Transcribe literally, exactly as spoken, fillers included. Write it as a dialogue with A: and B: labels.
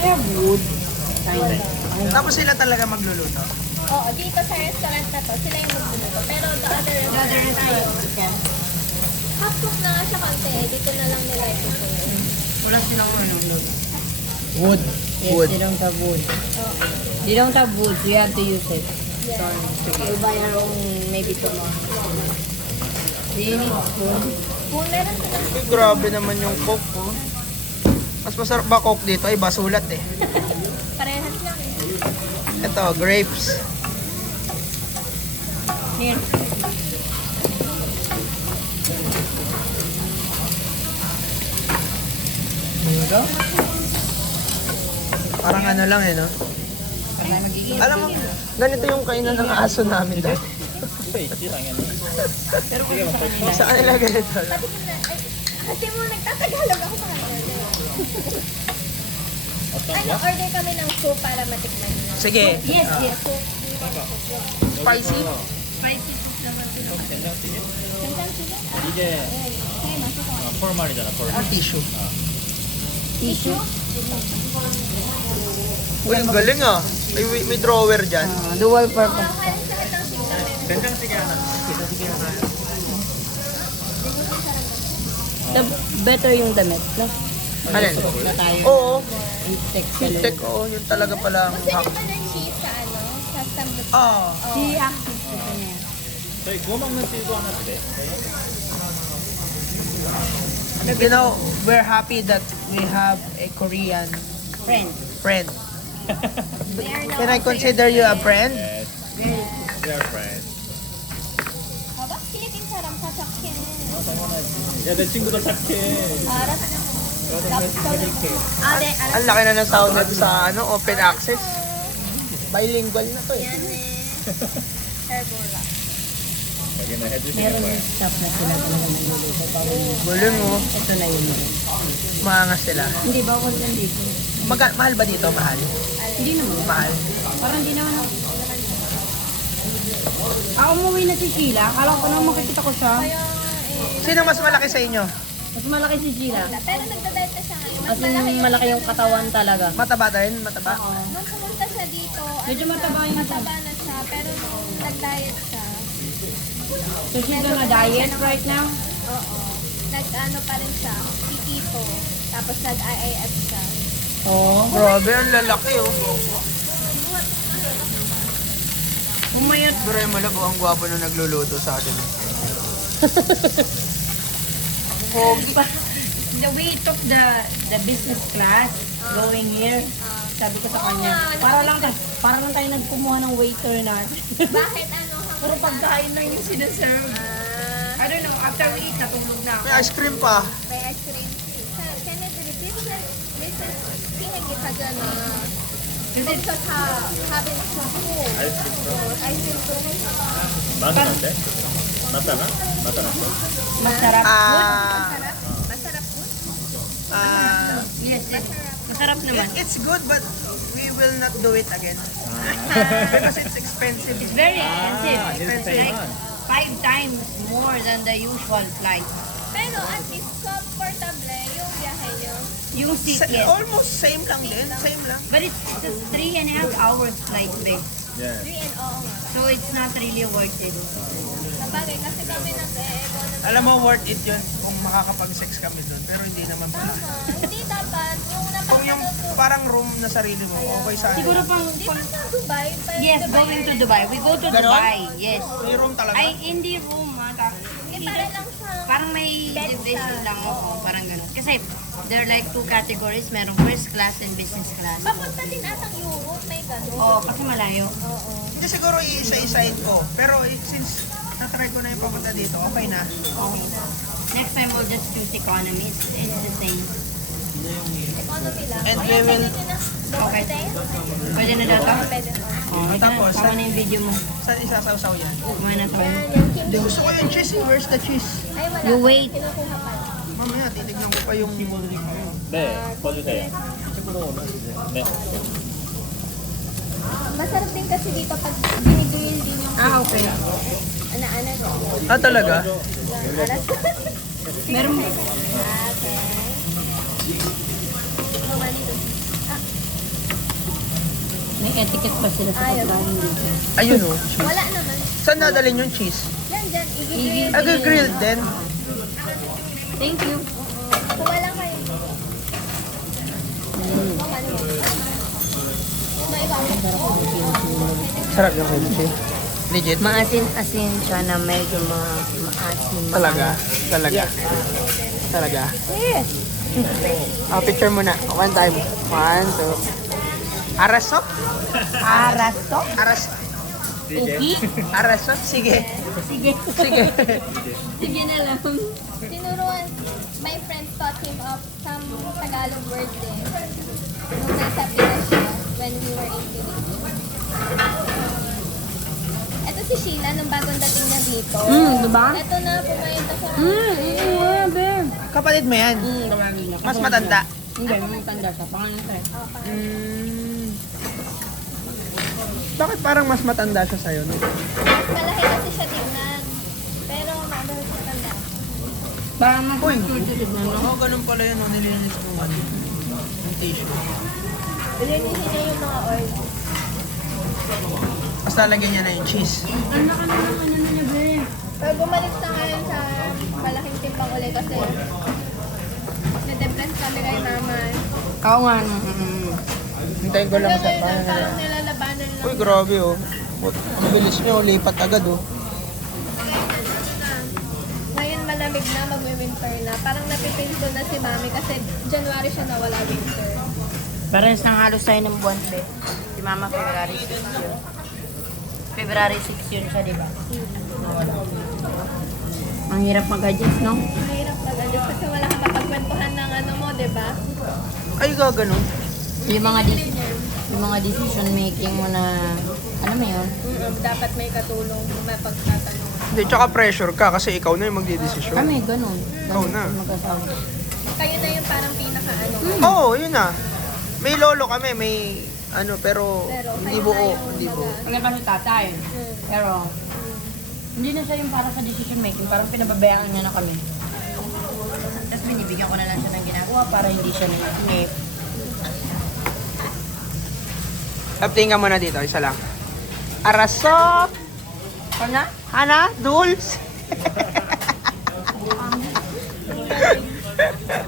A: they have wood. Kind
B: Tapos sila talaga magluluto.
C: Oo, dito sa restaurant na to, sila yung magluluto. Pero the other
A: The other
C: restaurant tayo,
A: restaurant.
C: half cook na nga siya konti. Dito na lang nila ito.
A: Wala silang ano logo.
B: Wood.
A: Yes,
B: Wood.
A: they don't have wood.
C: Oo.
A: They don't have wood, so you have to use it.
C: Yeah.
A: We'll buy our own maybe tomorrow. Do you need spoon?
C: Kung meron sila,
B: Ay, grabe naman yung coke ko. Mas masarap ba coke dito? Ay, basulat eh.
C: parehas lang eh.
B: Ito, grapes.
A: Here.
B: Ito? Parang ano lang eh, no?
A: Wala magiging.
B: Alam mo, ganito yung kainan ng aso namin dati.
A: Pero kung sa kanila.
B: Sa kanila ganito lang.
C: Sabi ko na, ay, kasi mo nagtatagalog ako sa kanila. Ano, order kami ng soup para matikman nyo.
B: Sige.
A: Yes, yes.
C: Soup.
B: Spicy?
A: Spicy soup naman sila.
C: Sensang sila?
D: 이게
C: Okay, masuk ako.
D: 어, 포르말이잖아, 포르말.
B: Ah, tissue.
A: Tissue?
B: Uy, ang galing ah. May, may, may drawer dyan.
A: Ah, dual purpose.
C: Halos lahat ng sigla meron.
D: 된장찌개 하나. 된장찌개 하나.
A: The better yung damit, no?
B: Alin?
A: Na tayo.
B: Oo.
A: Yung text sa
B: Tek, oo. Yun talaga pala ang
C: Gusto
B: hack.
C: niyo ba ng cheese sa ano? Sa sambut?
B: Oo.
A: Si active gusto niya.
D: 저희 구워 먹는 찌도 하나 주세요.
B: You know, we're happy that we have a Korean
A: Friend.
B: friend.
C: They are now
B: Can I
C: also
B: consider you a friend?
D: Yes, we are friends.
C: Aba, Philippine saram sa sakyan.
D: 야, 내 친구도 착해.
C: Aras na. Ade, aras
B: Ang laki na ng sound net sa ano, open access. Bilingual na to eh.
C: yan eh. Herbora.
D: 여기는 해주시는
A: Meron
D: 거예요.
A: yung shop na sila talaga nagluluto. Parang
B: Galing oh.
A: ito na yun.
B: Maangas sila.
A: Hindi ba ako nandito?
B: Maga mahal ba dito? Mahal?
A: Hindi naman.
B: Mahal.
A: Parang hindi naman. Ah, umuwi na si Sheila. Akala ko na makikita ko siya.
C: Kaya eh.
B: Sino mas malaki sa inyo?
A: Mas malaki si Sheila.
C: Pero nagda-diet na siya ngayon. Mas
A: As in,
C: malaki yung,
A: malaki yung katawan talaga.
B: Mataba rin? Mataba?
A: Oo.
C: Nung pumunta siya dito,
A: Medyo
C: ano
A: mataba
C: siya,
A: yung
C: mataba na siya. Pero nung nag-diet siya,
A: So she's on a diet right now?
C: oo. Nag-ano pa rin siya, kikito. Tapos nag-I I F siya.
A: Oo.
B: Grabe, ang lalaki oh.
A: Umayat.
B: Pero yung malabo, ang gwapo nung nagluluto sa atin. Pogi.
A: The way he took the the business class going here, sabi ko sa kanya, para lang tayo, para lang tayo nagkumuha ng waiter natin.
C: Bakit ano?
A: Puro pagkain lang yung sinaserve.
C: Ah,
A: I don't know, after we eat, natulog na ako.
B: May ice cream pa.
C: may ice cream. Sa Kennedy, business, business, pinag-ikaga na. Kasi sa cabin sa school. Ice cream po.
D: 맛은 어때? 맛다나? 맛다나?
A: Masarap.
B: Ah,
C: Masarap. Masarap po.
B: ah,
A: Yes, yes. Masarap naman.
B: it- it's good but we will not do it again. Because it's expensive.
A: It's very expensive.
D: 아,
A: Like
D: 일스페인은
A: five times more than the usual flight.
C: Pero at least comfortable yung biyahe nyo.
A: Yung seat,
B: Sa-
A: yes.
B: almost same lang din. Same lang.
A: But it's just three and a half hours flight back.
D: 예.
C: three and oo nga.
A: So it's not really worth it.
C: Sabagay kasi kami nag-e-economy.
B: Alam mo, worth it yun kung makakapag-sex kami doon. Pero hindi naman pala.
C: Tama. Hindi dapat yung
B: Kung yung
C: napapanood ko.
B: parang room na sarili mo, okay sa akin.
A: Siguro pang...
C: Di ba sa Dubai? Pa
A: Yes, going to Dubai. We go to
B: Ganon?
A: Dubai. Yes.
B: May room talaga.
A: Ay, hindi room ha. Ta-
C: Hindi para lang sa...
A: Parang may
C: Bed
A: division
C: sa-
A: lang ako. Parang gano'n. Kasi there are like two categories. Merong first class and business class.
C: Papunta din atang Europe, may gano'n.
A: Oo, kasi malayo.
C: Oo.
B: Hindi siguro isa-isahin ko. Pero eh, since na-try ko na yung papunta dito, okay na.
A: Next time we'll just choose economy. It's, it's the same.
C: Economy lang.
B: And
C: O,
B: we
C: yan,
B: will-
C: pwede nyo na.
A: Okay.
C: Tayo?
A: Pwede na daw to?
C: Pwede.
A: Oh, ito na.
B: Tapos,
A: Tama na yung video mo.
B: Saan isasawsaw yan?
A: Kumain na tayo.
C: Yan, yung kimchi.
B: Hindi, gusto ko yung cheese. eh. Where's the cheese?
C: Ay, wala.
A: You wait.
C: Kinukuha pa.
B: Mamaya, titignan ko pa yung...
D: 네, 꺼주세요. 네.
C: Masarap din kasi dito pag ginigrill din yung
A: Ah, okay.
C: ana-ana.
B: Ah, talaga?
C: Alas.
A: Meron
C: Okay. Naman dito. Ah,
A: May etiquette pa sila sa
C: Ayaw.
A: pagkain dito.
B: Ayun oh.
C: Wala naman.
B: Saan dadalhin yung cheese?
C: Yan, dyan. I-grill.
B: Aga-grilled din.
A: Thank you.
C: Kung wala kayo.
A: Mm.
C: May iba.
B: Sarap yung kimchi. Legit?
A: Maasin-asin siya na medyo ma maasin.
B: Talaga? Talaga? Talaga?
C: Yes.
B: Ah, picture muna. One time. One, two. Araso?
A: Arasto?
B: Aras.
A: Uki?
B: Araso? Sige.
A: Sige.
B: Sige.
A: Sige na lang.
C: Tinuruan, my friend taught him of some Tagalog words din. Nung nasa Pinas siya, when we were in Philippines. Ito si Sheila, nung bagong dating niya dito.
A: Mm, diba?
C: Ito na, pumayag na sa
A: Mm, oo nga, be.
B: Kapatid mo yan?
A: Mm, gawagin niya.
B: Mas matanda?
A: Hindi, mas matanda siya. Pangalan siya.
B: Mm. Bakit parang mas matanda siya sa'yo? No?
C: Malaki kasi siya tingnan. Pero mabalik siya tanda.
A: Parang mas
B: Uy.
A: matutulog na, no?
B: Oo, ganun pala yun. No? Nilinis ko ano. Yung tissue.
C: Linisin niya yung mga oil.
B: Tapos lalagyan niya na yung cheese.
A: Ano ka naman, ano na niya, be?
C: Pero bumalik sa ngayon sa malaking timpang ulit kasi na-depress kami kay mama.
A: Oo nga, no. Mm.
B: Hintayin ko lang
C: Hanggang
B: sa
C: ngayon,
B: parang...
C: parang nilalabanan lang.
B: Uy, grabe oh. Ang bilis niyo, lipat agad oh.
C: Ngayon malamig na, mag-winter na. Parang napipinto na si mami kasi January siya nawala winter.
A: Parehas nang halos tayo ng buwan, be. Si Mama, February six yun. February six yun siya, di ba? Ang hirap mag-adjust, no?
C: Mahirap mag-adjust kasi wala kang mapagkwentuhan ng ano mo, di ba?
B: Ay, gaganon.
A: Yung mga, dis- yung mga decision making mo na, ano mo yun?
C: Mm, dapat may katulong, may pagtatanong.
B: Hindi, tsaka pressure ka kasi ikaw na yung magdidesisyon.
A: Kami, ganun.
B: Ikaw na.
A: Mag-asawa.
C: Kayo na yung parang pinaka ano.
B: Oo, oh, yun na. May lolo kami, may ano, pero,
C: Pero
B: hindi
C: kayo
B: buo.
C: na yung
B: Hindi buo.
C: baga.
A: Kaya pa si tatay.
C: Mm.
A: Pero, hindi na siya yung para sa decision making. Parang pinababayaan niya na kami. Tapos binibigyan ko na lang siya ng ginagawa para hindi siya nangingip.
B: Updating ka muna dito, isa lang. Araso!
A: Ano?
B: Hana? Dulce?